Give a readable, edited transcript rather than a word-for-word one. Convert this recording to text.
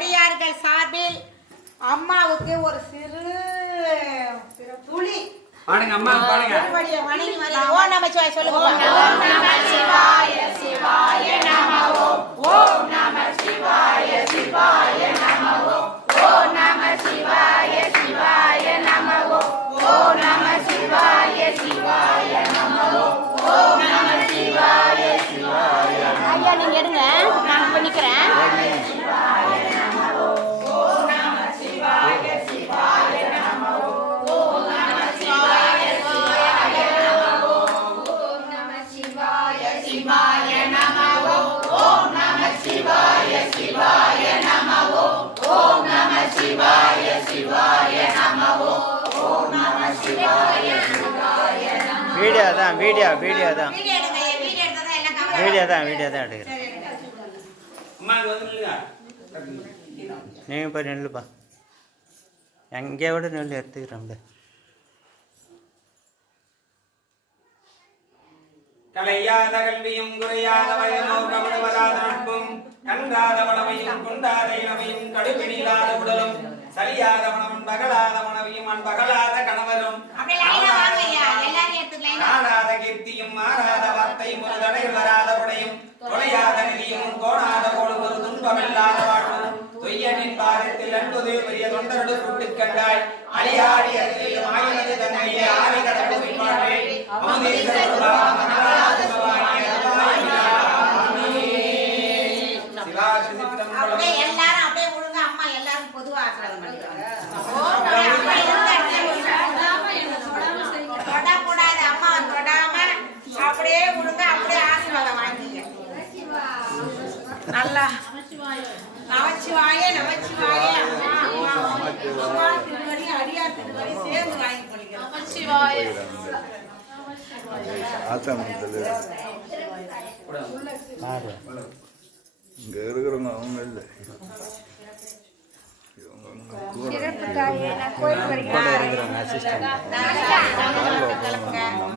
அடியார்கள் சார்பில் அம்மாவுக்கு ஒரு சிறு துளி பாடுங்க அம்மா பாடுங்க. ஓம் நமச்சிவாய சொல்லுங்க. ஓம் நமச்சிவாய சிவாய நமோ. ஓம் நமச்சிவாய சிவாய நமோ. ஓம் நமச்சிவாய சிவாய நமோ. ஓம் நமச்சிவாய சிவாய நமோ. ஓம் நமச்சிவாய சிவாய. ஐயா நீங்க எடுங்க, நான் பண்ணிக்கிறேன். வீடியோ தான் எடுக்கிறேன். அம்மா இங்க வந்து நில்லுங்க. நீங்கள் போய் நெல்லுப்பா, எங்கே விட நெல் எடுத்துக்கிறேன். கலையாத கல்வியும் குறையாத வயனோ கவனவராத நட்பும் கன்றாத வளமையும் கொண்டாத இளமையும் கடுப்பிடிலாத உடலும் சரியாத மனமும் பகலாத மனைவியும் அன்பகலாத கணவரும் நாடாத கீர்த்தியும் மாறாத வார்த்தையும் ஒரு தடையில் வராத உடையும் தொலையாத நிதியும் கோணாத கோடும் ஒரு துன்பமில்லாத வாழ்வும் தொய்யனின் பாதத்தில் அன்புதே பெரிய தொண்டரோடு கூட்டுக் கண்டாய் அழியாடி அருகில் மாயனது தன்மையை ஆவி கடவுள் வாழ்வே அப்படியே விடுங்க, அப்படியே ஆசீர்வாதம் வாங்கிங்க. நல்லா நமச்சிவாய நமச்சிவாய திருவடி அடியார் திருவடி சேர்ந்து வாங்கி பண்ணிக்கிறோம். நமச்சிவாய இங்க இருக்கிறவங்க அவங்க இல்லை. சிறப்பு தாயே, நான் கோயில் வரைக்கும்